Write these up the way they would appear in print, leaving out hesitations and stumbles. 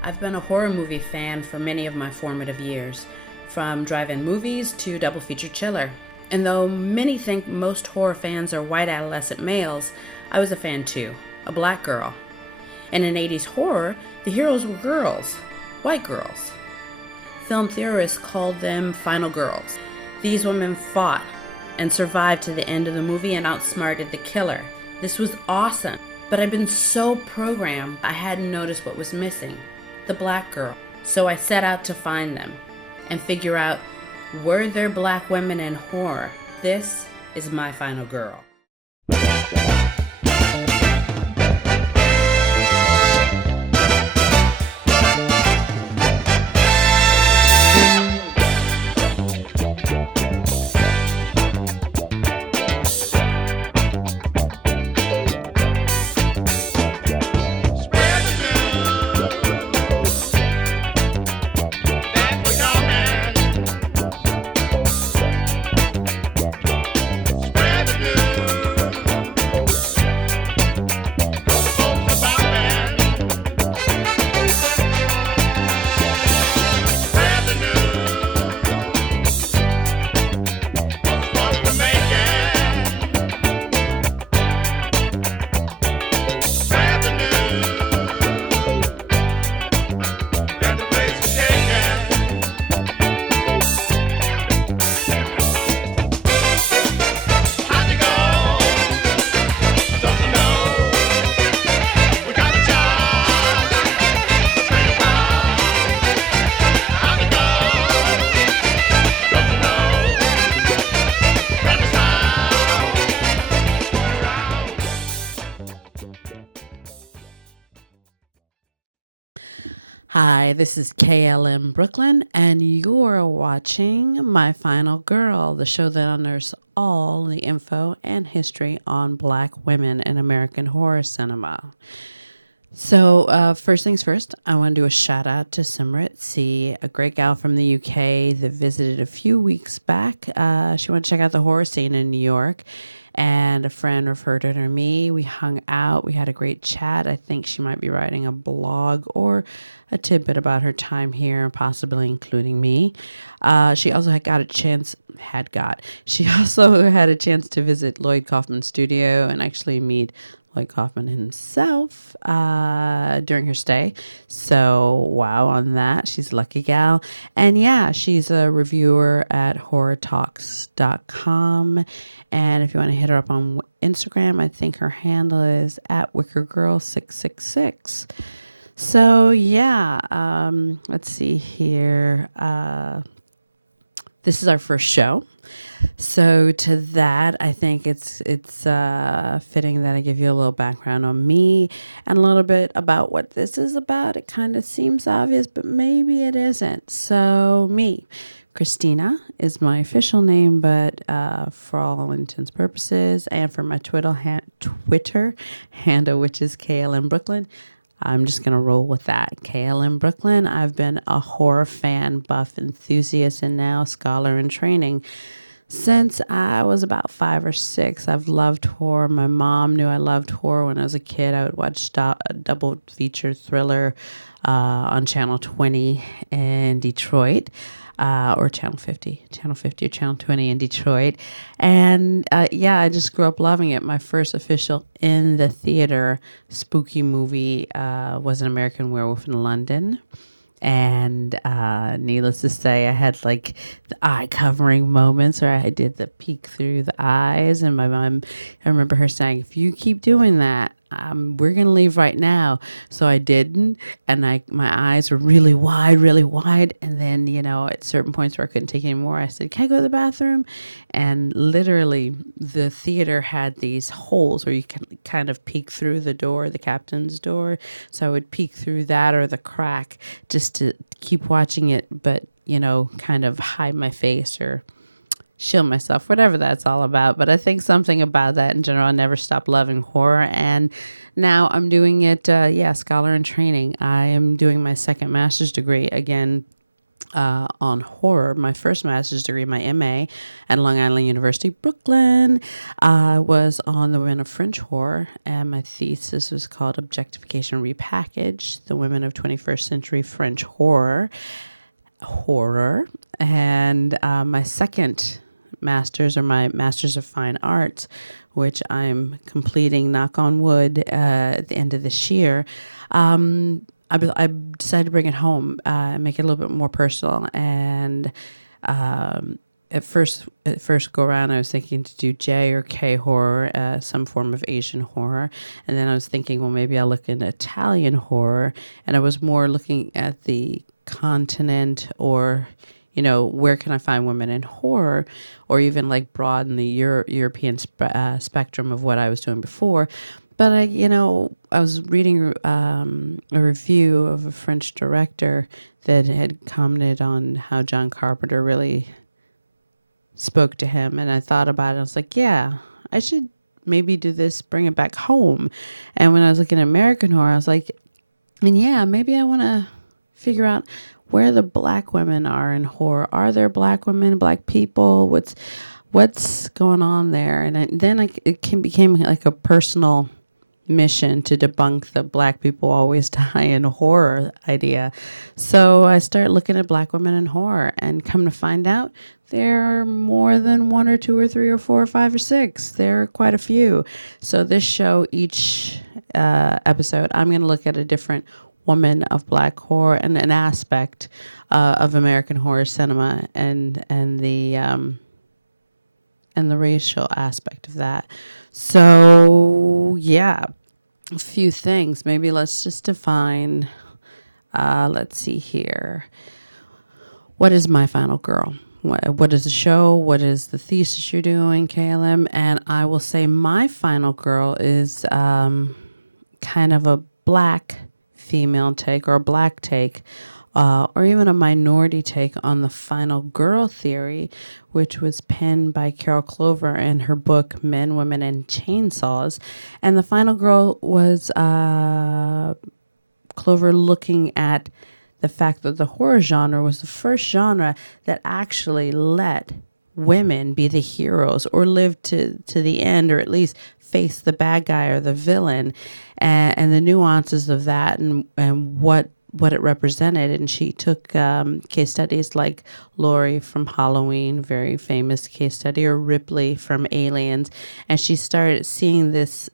I've been a horror movie fan for many of my formative years, from drive-in movies to double feature chiller. And though many think most horror fans are white adolescent males, I was a fan too, a black girl. And in 80s horror, the heroes were girls, white girls. Film theorists called them final girls. These women fought and survived to the end of the movie and outsmarted the killer. This was awesome, but I'd been so programmed I hadn't noticed what was missing, the black girl. So I set out to find them and figure out, were there black women in horror? This is my final girl. Hi, this is KLM Brooklyn, and you're watching My Final Girl, the show that unearths all the info and history on black women in American horror cinema. So, first things first, I want to do a shout out to Simrit C, a great gal from the UK that visited a few weeks back. She wanted to check out the horror scene in New York, and a friend referred her to me. We hung out, we had a great chat. I think she might be writing a blog or a tidbit about her time here, possibly including me. She also She also had a chance to visit Lloyd Kaufman's studio and actually meet Lloyd Kaufman himself during her stay. So, wow on that. She's a lucky gal. And yeah, she's a reviewer at horrortalks.com. And if you want to hit her up on Instagram, I think her handle is at wickergirl666. So yeah, let's see here. This is our first show. So to that, I think it's fitting that I give you a little background on me and a little bit about what this is about. It kind of seems obvious, but maybe it isn't. So me, Kristina is my official name, but for all intents and purposes, and for my Twitter handle, which is KLM Brooklyn, I'm just going to roll with that. KLM Brooklyn. I've been a horror fan, buff enthusiast, and now scholar in training since I was about 5 or 6. I've loved horror. My mom knew I loved horror when I was a kid. I would watch a double feature thriller on Channel 20 in Detroit. Or Channel 50 or Channel 20 in Detroit. And yeah, I just grew up loving it. My first official in the theater spooky movie was An American Werewolf in London. And needless to say, I had like the eye covering moments where I did the peek through the eyes. And my mom, I remember her saying, if you keep doing that, we're going to leave right now. So I didn't. And my eyes were really wide. And then, at certain points where I couldn't take anymore, I said, can I go to the bathroom? And literally the theater had these holes where you can kind of peek through the door, the captain's door. So I would peek through that or the crack just to keep watching it, but, kind of hide my face or shield myself, whatever that's all about. But I think something about that in general, I never stopped loving horror. And now I'm doing it, scholar in training. I am doing my second master's degree. Again, on horror. My first master's degree, my MA, at Long Island University, Brooklyn. I was on the women of French horror, and my thesis was called Objectification Repackaged: The Women of 21st Century French Horror. And my second master's, or my master's of fine arts, which I'm completing, knock on wood, at the end of this year. I decided to bring it home, and make it a little bit more personal. And at first go around, I was thinking to do J or K horror, some form of Asian horror. And then I was thinking, well, maybe I'll look into Italian horror. And I was more looking at the continent, or, where can I find women in horror, or even like broaden the European spectrum of what I was doing before. But I was reading a review of a French director that had commented on how John Carpenter really spoke to him, and I thought about it. I was like, yeah, I should maybe do this, bring it back home. And when I was looking at American horror, I was like, and yeah, maybe I want to figure out where the black women are in horror. Are there black women, black people? What's going on there? And then it became like a personal mission to debunk the black people always die in horror idea. So I started looking at black women in horror, and come to find out, there are more than one or two or three or four or five or six. There are quite a few. So this show, each episode, I'm going to look at a different woman of black horror and an aspect of American horror cinema, and the racial aspect of that. So yeah, a few things. Maybe let's just define. Let's see here. What is My Final Girl? What is the show? What is the thesis you're doing, KLM? And I will say My Final Girl is kind of a black female take, or a black take, or even a minority take on the final girl theory, which was penned by Carol Clover in her book Men, Women, and Chainsaws. And the final girl was Clover looking at the fact that the horror genre was the first genre that actually let women be the heroes, or live to the end, or at least face the bad guy or the villain, and the nuances of that, and what it represented. And she took case studies like Laurie from Halloween, very famous case study, or Ripley from Aliens, and she started seeing this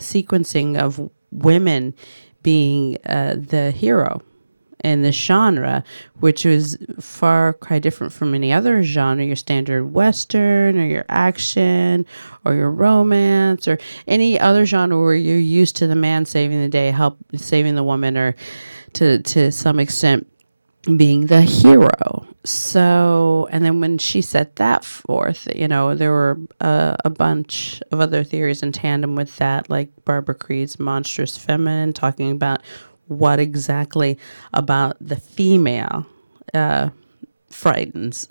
sequencing of women being the hero in this genre, which was far quite different from any other genre, your standard Western, or your action, or your romance, or any other genre where you're used to the man saving the day, help saving the woman, or to some extent being the hero. So, and then when she set that forth, there were a bunch of other theories in tandem with that, like Barbara Creed's Monstrous Feminine, talking about what exactly about the female frightens,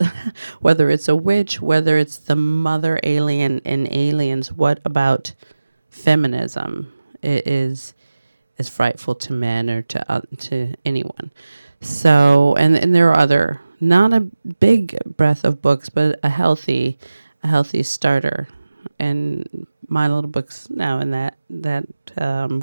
whether it's a witch, whether it's the mother alien in Aliens, what about feminism is frightful to men, or to anyone. So, and there are other, not a big breadth of books, but a healthy starter, and my little books now in that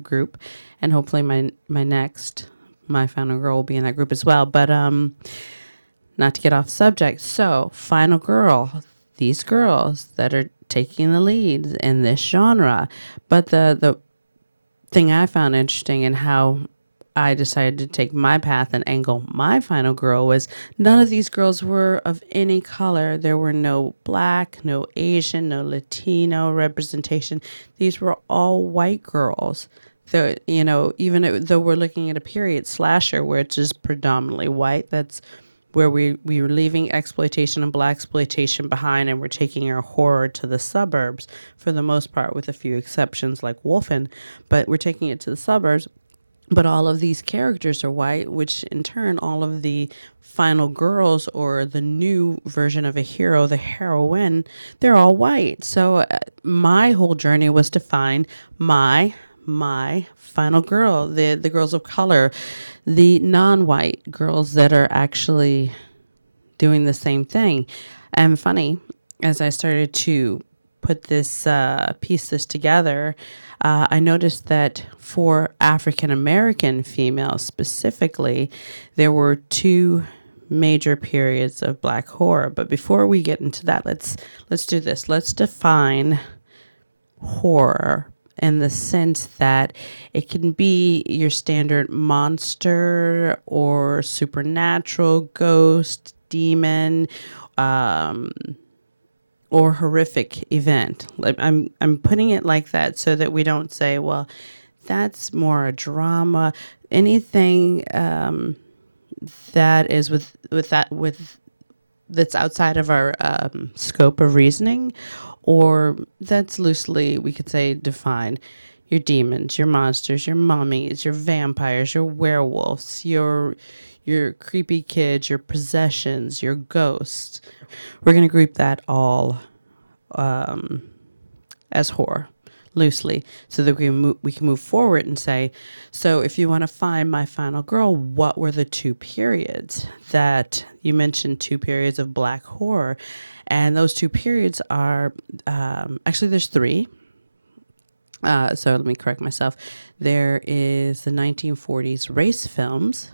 group, and hopefully my next My Final Girl will be in that group as well. But not to get off subject. So, Final Girl, these girls that are taking the lead in this genre, but the thing I found interesting, and how I decided to take my path and angle My Final Girl, was none of these girls were of any color. There were no black, no Asian, no Latino representation. These were all white girls. Even though we're looking at a period slasher where it's just predominantly white, that's where we were leaving exploitation and black exploitation behind, and we're taking our horror to the suburbs for the most part, with a few exceptions like Wolfen, but we're taking it to the suburbs. But all of these characters are white, which in turn, all of the final girls, or the new version of a hero, the heroine, they're all white. So my whole journey was to find my final girl, the girls of color, the non-white girls that are actually doing the same thing. And funny, as I started to put this piece this together, I noticed that for African American females specifically, there were two major periods of black horror. But before we get into that, let's do this. Let's define horror in the sense that it can be your standard monster or supernatural ghost, demon, um, or horrific event. Like I'm putting it like that so that we don't say, well, that's more a drama. Anything that is with that's outside of our scope of reasoning, or that's loosely, we could say, defined. Your demons, your monsters, your mummies, your vampires, your werewolves, your creepy kids, your possessions, your ghosts. We're going to group that all um, as horror loosely so that we can move forward and say, so if you want to find my final girl, what were the two periods that you mentioned? Two periods of black horror, and those two periods are actually there's three. So let me correct myself. There is the 1940s race films,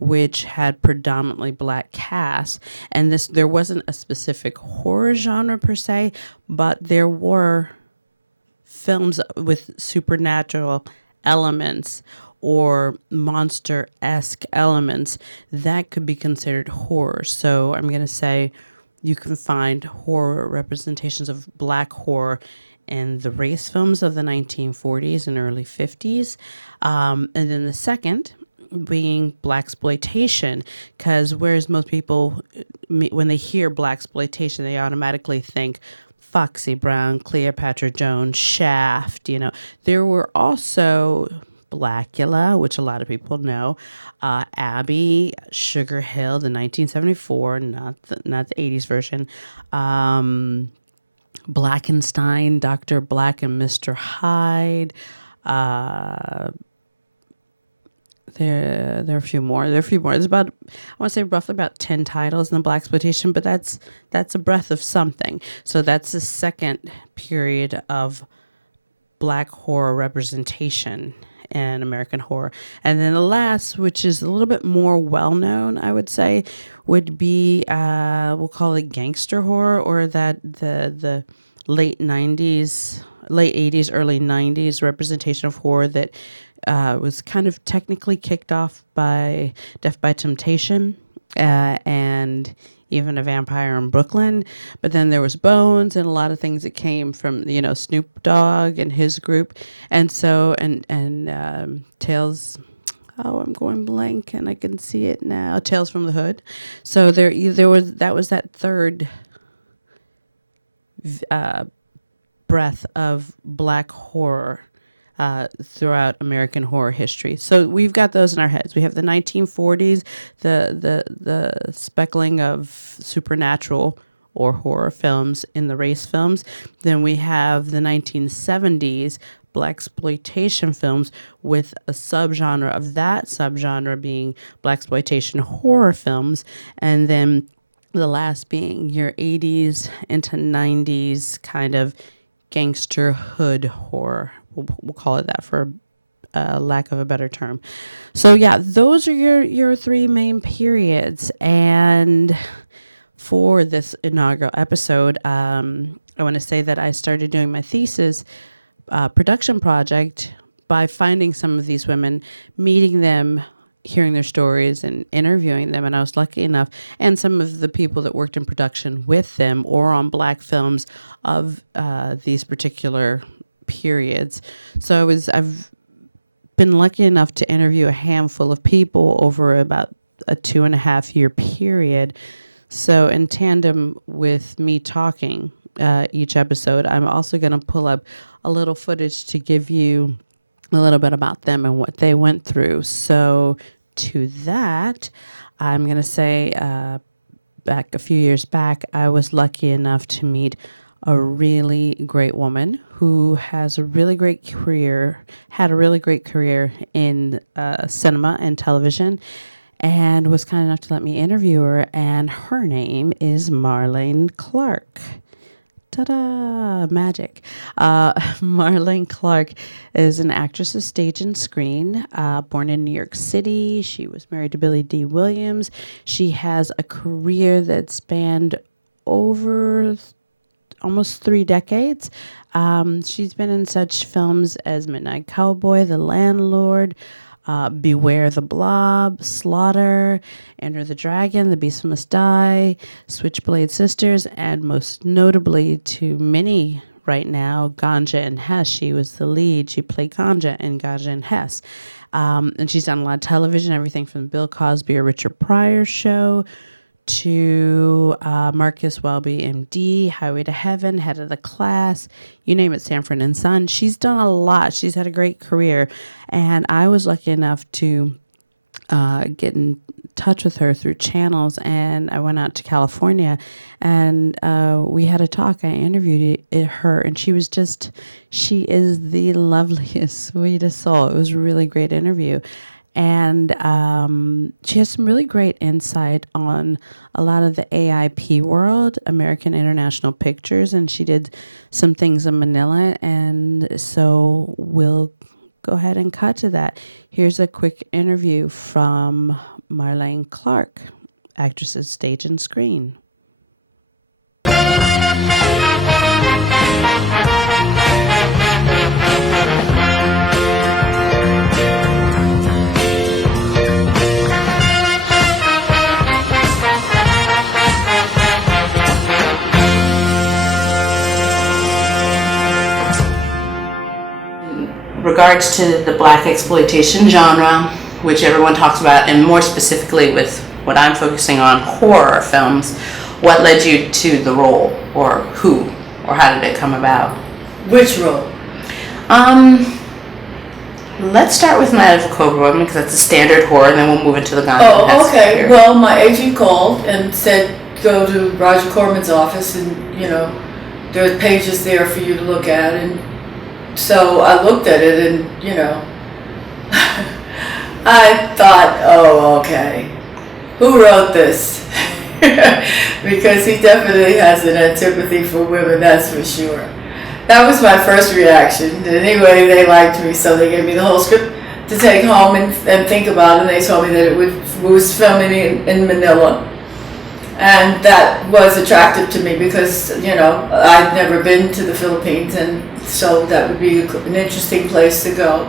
which had predominantly black casts, and there wasn't a specific horror genre per se, but there were films with supernatural elements or monster-esque elements that could be considered horror. So I'm going to say you can find horror representations of black horror in the race films of the 1940s and early 50s. And then the second being blaxploitation, because whereas most people, when they hear blaxploitation, they automatically think Foxy Brown, Cleopatra Jones, Shaft. There were also Blackula, which a lot of people know, Abby, Sugar Hill, the 1974, not the 80s version, Blackenstein, Dr. Black and Mr. Hyde. There are a few more. There's about, I want to say, roughly about 10 titles in the blaxploitation, but that's a breath of something. So that's the second period of black horror representation in American horror. And then the last, which is a little bit more well-known, I would say, would be, we'll call it gangster horror, or that the late 90s, late 80s, early 90s representation of horror that was kind of technically kicked off by Death by Temptation and even A Vampire in Brooklyn. But then there was Bones and a lot of things that came from, Snoop Dogg and his group. And so, and Tales, oh, I'm going blank and I can see it now. Tales from the Hood. So there was that third breath of black horror throughout American horror history. So we've got those in our heads. We have the 1940s, the speckling of supernatural or horror films in the race films. Then we have the 1970s blaxploitation films with a subgenre of that subgenre being blaxploitation horror films, and then the last being your 80s into 90s kind of gangster hood horror. We'll call it that for lack of a better term. So yeah, those are your three main periods. And for this inaugural episode, I want to say that I started doing my thesis production project by finding some of these women, meeting them, hearing their stories and interviewing them. And I was lucky enough, and some of the people that worked in production with them or on black films of these particular periods. So I've been lucky enough to interview a handful of people over about a 2.5 year period. So in tandem with me talking each episode, I'm also going to pull up a little footage to give you a little bit about them and what they went through. So to that, I'm going to say back a few years back, I was lucky enough to meet a really great woman who has a really great career, had a really great career in cinema and television. and was kind enough to let me interview her. And her name is Marlene Clark. Ta-da! Magic. Marlene Clark is an actress of stage and screen, born in New York City. She was married to Billy D. Williams. She has a career that spanned over almost 3 decades. She's been in such films as Midnight Cowboy, The Landlord, Beware the Blob, Slaughter, Enter the Dragon, The Beast Must Die, Switchblade Sisters, and most notably to many right now, Ganja and Hess. She was the lead. She played Ganja in Ganja and Hess. And she's done a lot of television, everything from Bill Cosby or Richard Pryor show to Marcus Welby, MD, Highway to Heaven, Head of the Class, you name it, Sanford and Son. She's done a lot. She's had a great career. And I was lucky enough to get in touch with her through channels, and I went out to California, and we had a talk. I interviewed her, and she is the loveliest, sweetest soul. It was a really great interview. And she has some really great insight on a lot of the AIP world, American International Pictures, and she did some things in Manila. And so we'll go ahead and cut to that. Here's a quick interview from Marlene Clark, actress of stage and screen. Regards to the black exploitation genre, which everyone talks about, and more specifically with what I'm focusing on, horror films, what led you to the role, or who, or how did it come about? Which role? Let's start with Night of the Cobra Woman, because that's a standard horror, and then we'll move into the Ganja. Oh, okay. Here. Well, my agent called and said, go to Roger Corman's office, and there are pages there for you to look at, and so I looked at it, and I thought, oh, okay, who wrote this? Because he definitely has an antipathy for women, that's for sure. That was my first reaction. Anyway, they liked me, so they gave me the whole script to take home and think about, and they told me that it was filming in Manila. And that was attractive to me because, I'd never been to the Philippines, and so that would be an interesting place to go.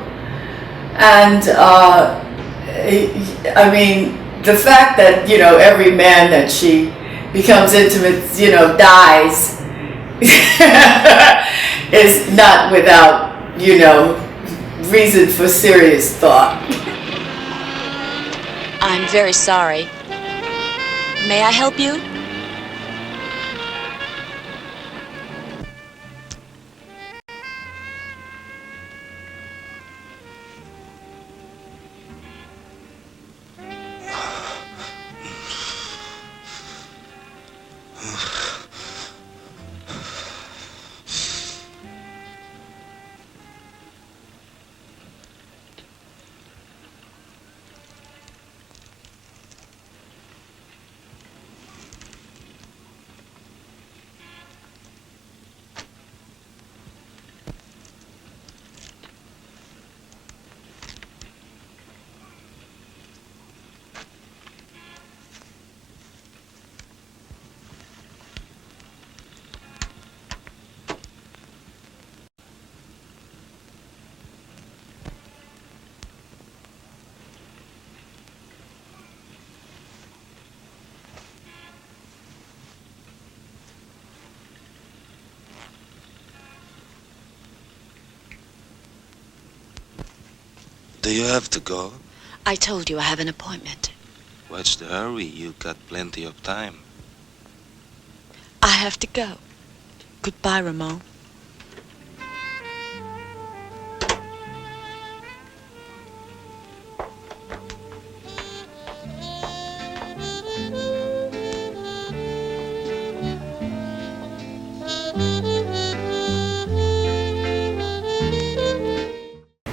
And, I mean, the fact that, every man that she becomes intimate, dies is not without, reason for serious thought. I'm very sorry. May I help you? Do you have to go? I told you I have an appointment. What's the hurry? You got plenty of time. I have to go. Goodbye, Ramon.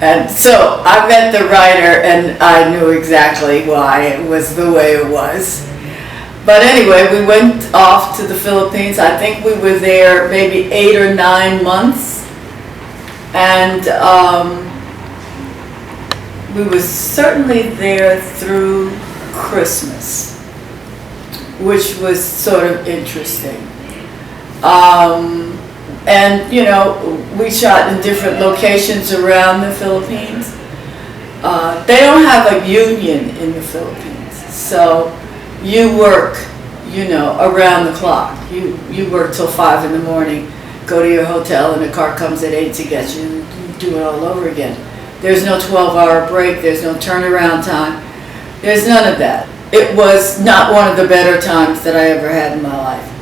And so I met the writer, and I knew exactly why it was the way it was. But anyway, we went off to the Philippines. I think we were there maybe 8 or 9 months. And we were certainly there through Christmas, which was sort of interesting. And, you know, we shot in different locations around the Philippines. They don't have a union in the Philippines, so you work, you know, around the clock. You work till 5 in the morning, go to your hotel, and the car comes at 8 to get you. You do it all over again. There's no 12-hour break. There's no turnaround time. There's none of that. It was not one of the better times that I ever had in my life.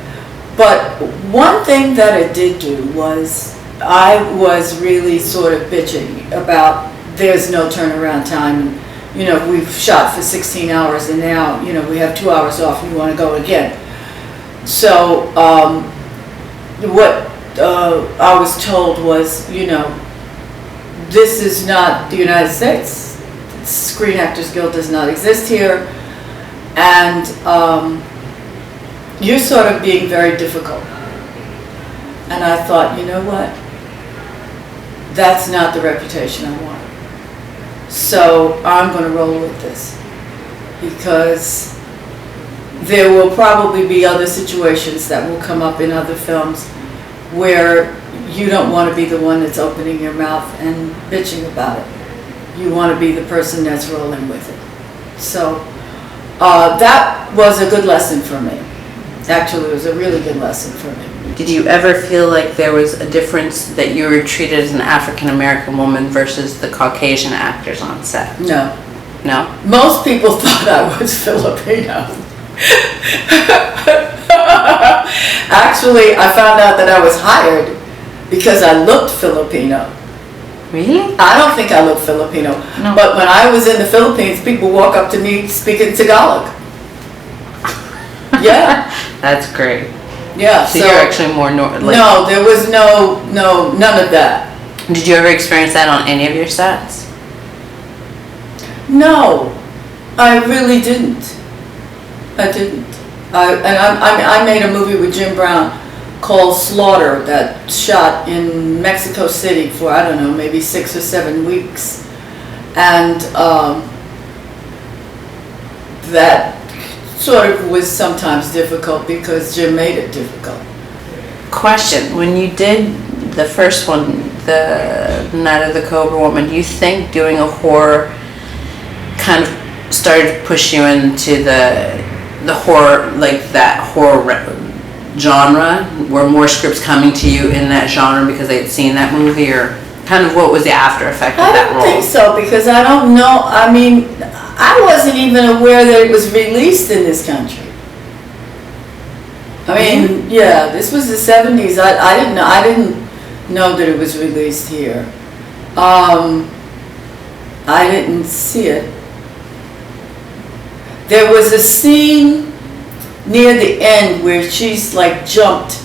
But one thing that it did do was I was really sort of bitching about there's no turnaround time. And, you know, we've shot for 16 hours and now, you know, we have 2 hours off and we want to go again. So what I was told was, you know, this is not the United States. Screen Actors Guild does not exist here. And you're sort of being very difficult. And I thought, you know what? That's not the reputation I want. So I'm going to roll with this. Because there will probably be other situations that will come up in other films where you don't want to be the one that's opening your mouth and bitching about it. You want to be the person that's rolling with it. So that was a good lesson for me. Actually, it was a really good lesson for me. Did you ever feel like there was a difference that you were treated as an African-American woman versus the Caucasian actors on set? No. No? Most people thought I was Filipino. Actually, I found out that I was hired because I looked Filipino. Really? I don't think I look Filipino. No. But when I was in the Philippines, people walk up to me speaking Tagalog. Yeah. That's great. Yeah. So you're actually more no, there was none of that. Did you ever experience that on any of your sets? No, I really didn't. I didn't. I made a movie with Jim Brown called Slaughter that shot in Mexico City for, I don't know, maybe 6 or 7 weeks. And that sort of was sometimes difficult because Jim made it difficult. Question, when you did the first one, the Night of the Cobra Woman, do you think doing a horror kind of started to push you into the horror, like that horror genre? Were more scripts coming to you in that genre because they had seen that movie, or kind of what was the after effect of that role? I don't think so, because I don't know. I mean, I wasn't even aware that it was released in this country. I mean, yeah, this was the 70s. I didn't know that it was released here. I didn't see it. There was a scene near the end where she's like jumped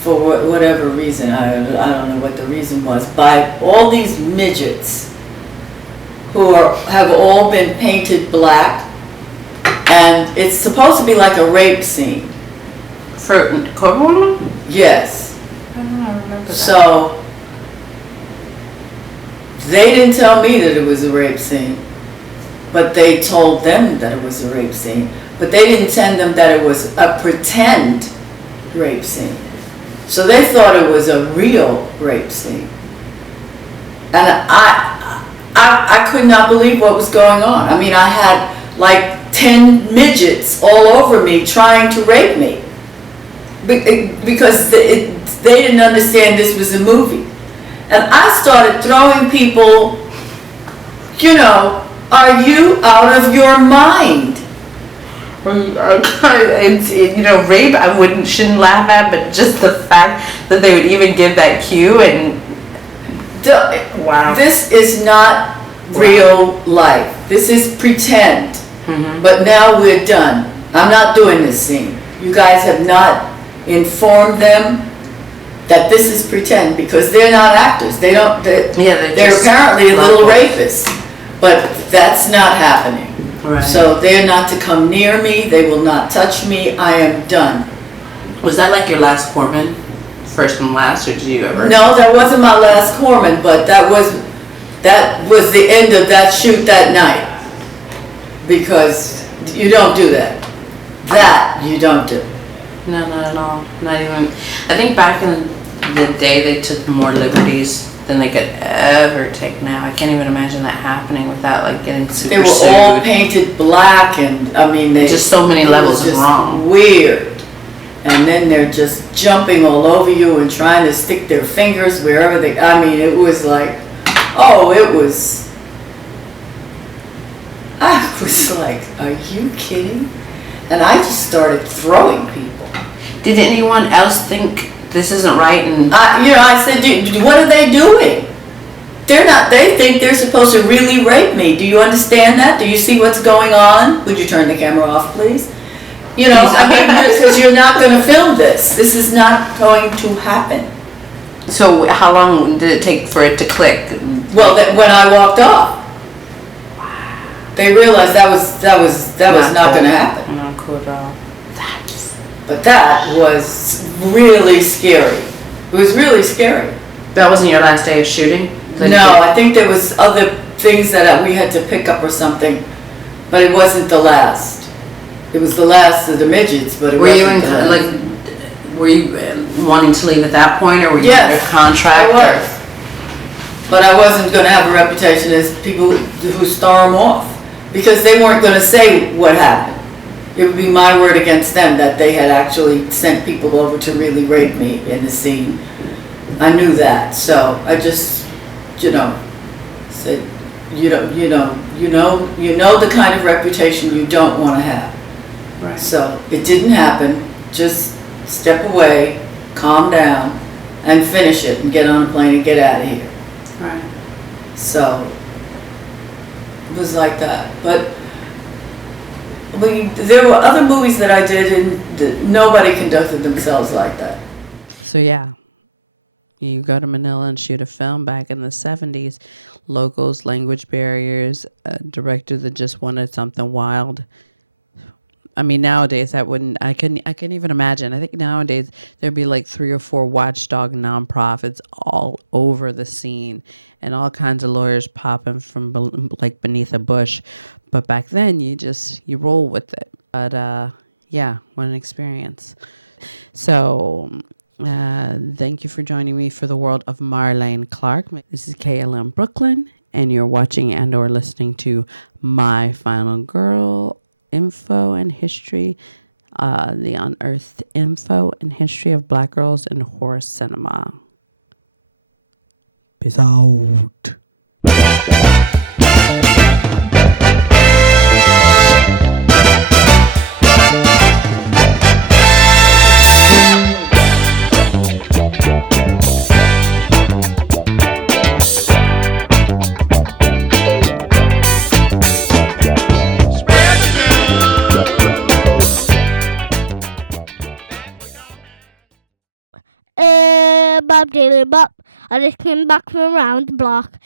for whatever reason. I don't know what the reason was, by all these midgets who have all been painted black, and it's supposed to be like a rape scene. For Cobra Woman? Yes. I don't know, I remember that. So they didn't tell me that it was a rape scene, but they told them that it was a rape scene. But they didn't tell them that it was a pretend rape scene. So they thought it was a real rape scene. And I could not believe what was going on. I mean, I had like 10 midgets all over me trying to rape me. Because they didn't understand this was a movie. And I started throwing people, you know, are you out of your mind? It's, you know, rape I shouldn't laugh at, but just the fact that they would even give that cue, and wow. This is not real life. This is pretend. Mm-hmm. But now we're done. I'm not doing this scene. You guys have not informed them that this is pretend, because they're not actors. They don't. They're just apparently little locals. rapists, but that's not happening. Right. So they're not to come near me. They will not touch me. I am done. Was that like your last corpsman? First and last, or did you ever? No, that wasn't my last corpsman, but that was the end of that shoot that night. Because you don't do that. That you don't do. No, not at all. Not even. I think back in the day they took more liberties than they could ever take now. I can't even imagine that happening without like getting super They were sued. all painted black, and I mean, just so many levels of wrong. Weird. And then they're just jumping all over you and trying to stick their fingers wherever they. I mean, it was like, oh, it was. I was like, are you kidding? And I just started throwing people. Did anyone else think this isn't right? And I said, what are they doing? They're not. They think they're supposed to really rape me. Do you understand that? Do you see what's going on? Would you turn the camera off, please? I mean, because you're not going to film this. This is not going to happen. so, how long did it take for it to click? Well, when I walked off, they realized that was not going to happen. Not cool at all. But that was really scary. It was really scary. That wasn't your last day of shooting? No, I think there was other things that we had to pick up or something, but it wasn't the last. It was the last of the midgets, but it wasn't the last. Were you wanting to leave at that point, or were you Yes, under contract? I was. But I wasn't going to have a reputation as people who storm off, because they weren't going to say what happened. It would be my word against them that they had actually sent people over to really rape me in the scene. I knew that, so I just, said, you know the kind of reputation you don't want to have. Right. So it didn't happen. Just step away, calm down, and finish it, and get on a plane and get out of here. Right. So it was like that. But there were other movies that I did, and nobody conducted themselves like that. So yeah, you go to Manila and shoot a film back in the 70s. Locals, language barriers, a director that just wanted something wild. I mean, nowadays I couldn't even imagine. I think nowadays there'd be like 3 or 4 watchdog nonprofits all over the scene, and all kinds of lawyers popping from like beneath a bush. But back then you roll with it. But yeah, what an experience. So thank you for joining me for the world of Marlene Clark. This is KLM Brooklyn, and you're watching and or listening to My Final Girl, info and history, the unearthed info and history of Black girls in horror cinema. Peace out. Bop diddly bop. I just came back from around the block.